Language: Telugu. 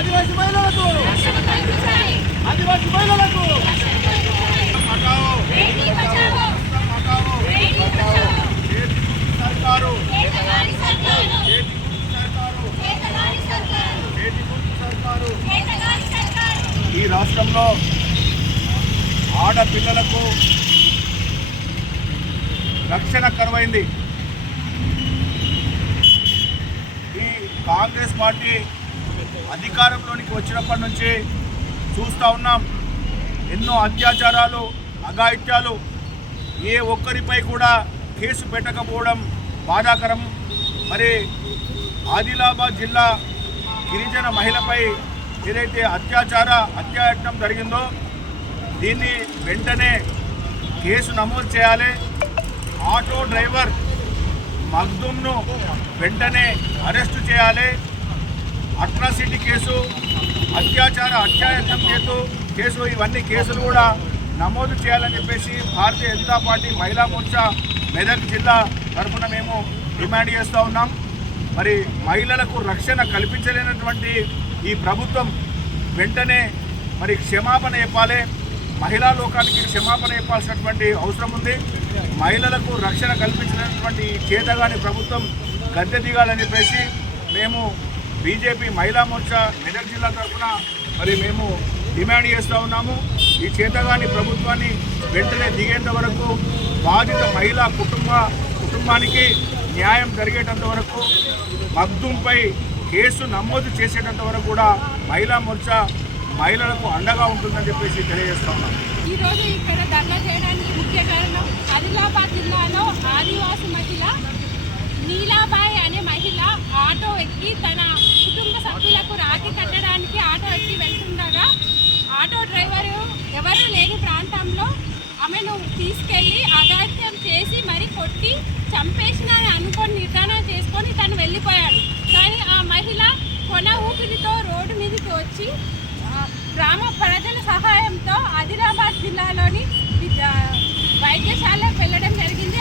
ఆదివాసీ మహిళలకు ఆదివాసీ మహిళలకు సర్కారు ఈ రాష్ట్రంలో ఆడపిల్లలకు రక్షణ కరువైంది. ఈ కాంగ్రెస్ పార్టీ అధికారంలోనికి వచ్చినప్పటి నుంచి చూస్తూ ఉన్నాం. ఎన్నో అత్యాచారాలు, అఘాయిత్యాలు, ఏ ఒక్కరిపై కూడా కేసు పెట్టకపోవడం బాధాకరం. మరి ఆదిలాబాద్ జిల్లా గిరిజన మహిళపై ఏదైతే అత్యాయత్నం జరిగిందో దీన్ని వెంటనే కేసు నమోదు చేయాలి. ఆటో డ్రైవర్ మగ్దుమ్ను వెంటనే అరెస్టు చేయాలి. అట్రాసిటీ కేసు, అత్యాయత్నం కేసు ఇవన్నీ కేసులు కూడా నమోదు చేయాలని చెప్పేసి భారతీయ జనతా పార్టీ మహిళా మోర్చా మెదక్ జిల్లా తరఫున మేము డిమాండ్ చేస్తూ ఉన్నాం. మరి మహిళలకు రక్షణ కల్పించలేనటువంటి ఈ ప్రభుత్వం వెంటనే మరి క్షమాపణ చెప్పాలి. మహిళా లోకానికి క్షమాపణ చెప్పాల్సినటువంటి అవసరం ఉంది. మహిళలకు రక్షణ కల్పించినటువంటి చేతగాని ప్రభుత్వం గద్దె దిగాలని చెప్పేసి మేము బీజేపీ మహిళా మోర్చా మెదక్ జిల్లా తరఫున మరి మేము డిమాండ్ చేస్తూ ఉన్నాము. ఈ చేతగాని ప్రభుత్వాన్ని వెంటనే దిగేంత వరకు, బాధిత మహిళా కుటుంబానికి న్యాయం జరిగేటంత వరకు, మగ్దుంపై కేసు నమోదు చేసేటంత వరకు కూడా మహిళా మోర్చా మహిళలకు అండగా ఉంటుందని చెప్పేసి తెలియజేస్తా ఉన్నాం. ఈరోజు ఇక్కడ ధర్నా చేయడానికి ముఖ్య కారణం ఆదిలాబాద్ జిల్లాలో ఆదివాసి మహిళ నీలాబాయ్ అనే మహిళ ఆటో ఎక్కి తన కుటుంబ సభ్యులకు రాఖీ కట్టడానికి ఆటో ఎక్కి వెళ్తుండగా ఆటో డ్రైవరు ఎవరు లేని ప్రాంతంలో ఆమెను తీసుకెళ్లి అఘాయిత్యం చేసి మరి కొట్టి చంపేసిన అనుకొని నిర్ధారణ చేసుకొని తను వెళ్ళిపోయాడు. కానీ ఆ మహిళ కొన ఊపిరితో రోడ్డు మీదకి వచ్చి గ్రామ ప్రజల సహాయంతో ఆదిలాబాద్ జిల్లాలోని వైద్యశాలకు వెళ్ళడం జరిగింది.